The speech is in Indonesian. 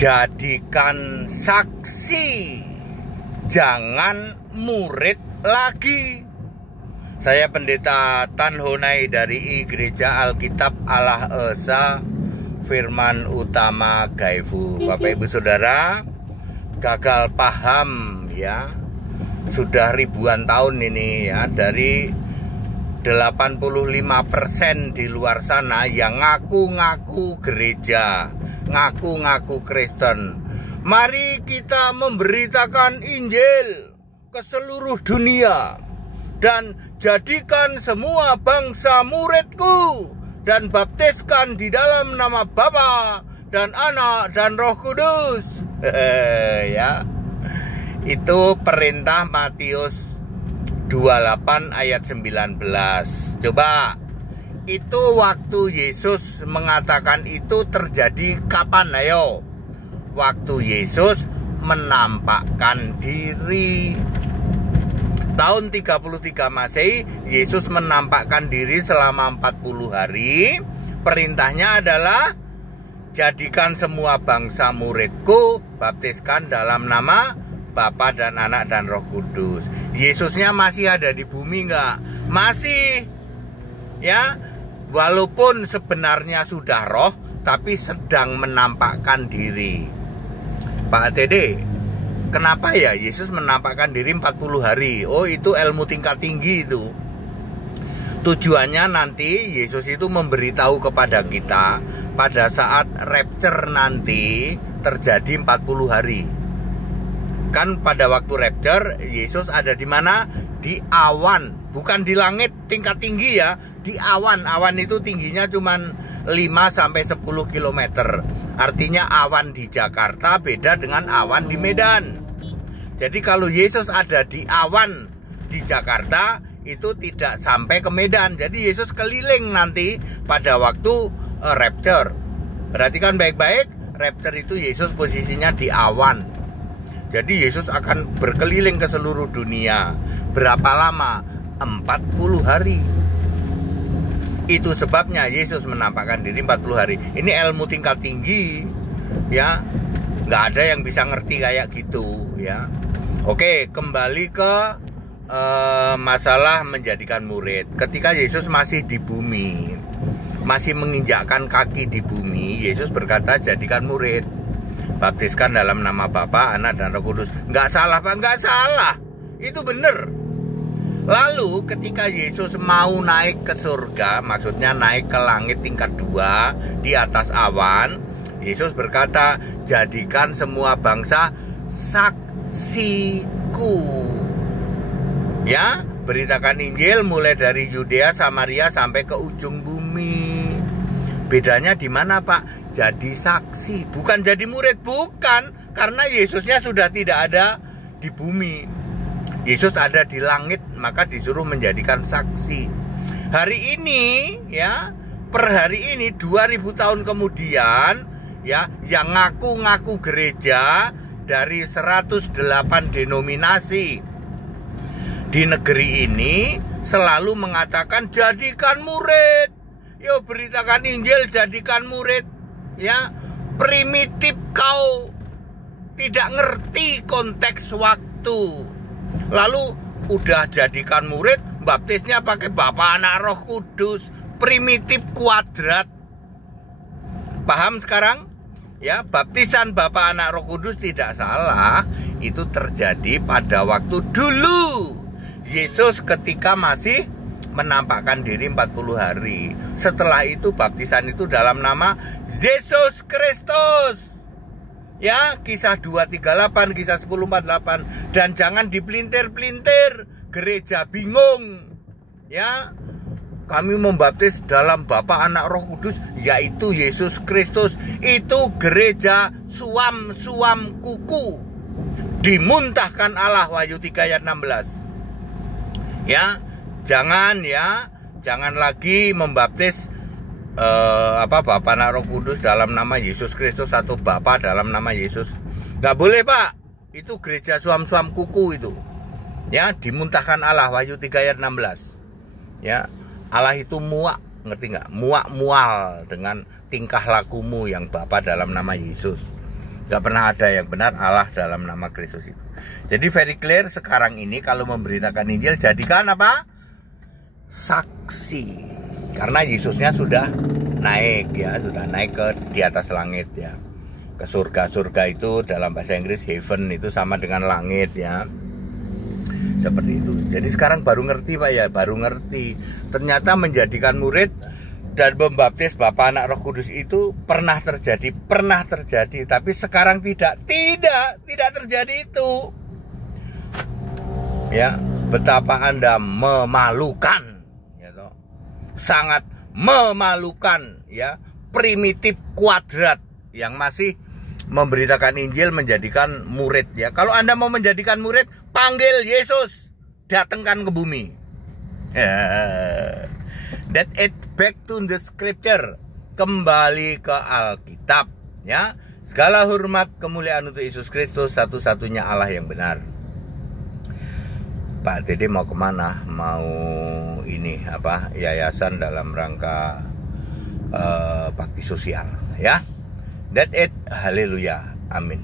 Jadikan saksi, jangan murid lagi. Saya Pendeta Tan Honai dari Gereja Alkitab Allah Esa Firman Utama Gaifu. Bapak Ibu Saudara, gagal paham ya, sudah ribuan tahun ini ya, dari 85% di luar sana yang ngaku-ngaku gereja, ngaku-ngaku Kristen. Mari kita memberitakan Injil ke seluruh dunia dan jadikan semua bangsa muridku dan baptiskan di dalam nama Bapa dan Anak dan Roh Kudus. Ya. Itu perintah Matius 28 ayat 19. Coba, itu waktu Yesus mengatakan itu terjadi kapan? Ayo. Waktu Yesus menampakkan diri. Tahun 33 Masehi, Yesus menampakkan diri selama 40 hari. Perintahnya adalah jadikan semua bangsa muridku, baptiskan dalam nama Bapa dan Anak dan Roh Kudus. Yesusnya masih ada di bumi enggak? Masih. Ya, walaupun sebenarnya sudah roh, tapi sedang menampakkan diri. Pak TD, kenapa ya Yesus menampakkan diri 40 hari? Oh, itu ilmu tingkat tinggi itu. Tujuannya nanti Yesus itu memberitahu kepada kita pada saat rapture nanti terjadi 40 hari. Kan pada waktu rapture Yesus ada di mana? Di awan, bukan di langit tingkat tinggi ya, di awan. Awan itu tingginya cuman 5-10 km. Artinya awan di Jakarta beda dengan awan di Medan. Jadi kalau Yesus ada di awan di Jakarta, itu tidak sampai ke Medan. Jadi Yesus keliling nanti pada waktu rapture. Perhatikan baik-baik, rapture itu Yesus posisinya di awan. Jadi Yesus akan berkeliling ke seluruh dunia. Berapa lama? 40 hari. Itu sebabnya Yesus menampakkan diri 40 hari. Ini ilmu tingkat tinggi ya. Nggak ada yang bisa ngerti kayak gitu ya. Oke, kembali ke masalah menjadikan murid. Ketika Yesus masih di bumi, masih menginjakkan kaki di bumi, Yesus berkata jadikan murid, baptiskan dalam nama Bapa, Anak dan Roh Kudus. Nggak salah Pak, nggak salah. Itu benar. Lalu ketika Yesus mau naik ke surga, maksudnya naik ke langit tingkat 2 di atas awan, Yesus berkata, jadikan semua bangsa saksiku. Ya, beritakan Injil mulai dari Yudea, Samaria sampai ke ujung bumi. Bedanya di mana Pak? Jadi saksi, bukan jadi murid, bukan. Karena Yesusnya sudah tidak ada di bumi. Yesus ada di langit, maka disuruh menjadikan saksi. Hari ini ya, per hari ini 2000 tahun kemudian ya, yang ngaku-ngaku gereja dari 108 denominasi di negeri ini selalu mengatakan jadikan murid. Yo, beritakan Injil, jadikan murid. Ya, primitif kau, tidak ngerti konteks waktu. Lalu udah jadikan murid, baptisnya pakai Bapa, Anak, Roh Kudus. Primitif kuadrat. Paham sekarang? Ya, baptisan Bapa, Anak, Roh Kudus tidak salah. Itu terjadi pada waktu dulu Yesus ketika masih menampakkan diri 40 hari. Setelah itu baptisan itu dalam nama Yesus Kristus. Ya, kisah 238, kisah 1048. Dan jangan dipelintir-pelintir, gereja bingung. Ya, kami membaptis dalam Bapa, Anak, Roh Kudus, yaitu Yesus Kristus. Itu gereja suam-suam kuku. Dimuntahkan Allah, Wahyu 3 ayat 16. Ya, jangan lagi membaptis Bapa, Anak, Roh Kudus dalam nama Yesus Kristus atau Bapa dalam nama Yesus. Nggak boleh Pak. Itu gereja suam-suam kuku itu. Ya, dimuntahkan Allah, Wahyu 3 ayat 16. Ya, Allah itu muak, ngerti nggak? Muak mual dengan tingkah lakumu yang Bapa dalam nama Yesus. Gak pernah ada yang benar Allah dalam nama Kristus itu. Jadi very clear sekarang ini kalau memberitakan Injil jadikan apa? Saksi. Karena Yesusnya sudah naik ya, sudah naik ke di atas langit ya. Ke surga. Surga itu dalam bahasa Inggris heaven itu sama dengan langit ya. Seperti itu. Jadi sekarang baru ngerti Pak ya, baru ngerti. Ternyata menjadikan murid dan membaptis Bapa, Anak, Roh Kudus itu pernah terjadi, tapi sekarang tidak terjadi itu. Ya, betapa Anda memalukan, ya toh. Sangat memalukan ya, primitif kuadrat yang masih memberitakan Injil menjadikan murid ya. Kalau Anda mau menjadikan murid, panggil Yesus, datangkan ke bumi. That it back to the scripture, kembali ke Alkitab ya. Segala hormat kemuliaan untuk Yesus Kristus, satu-satunya Allah yang benar. Pak Dede mau kemana? Mau ini apa? Yayasan dalam rangka bakti sosial ya. That it, haleluya, amin.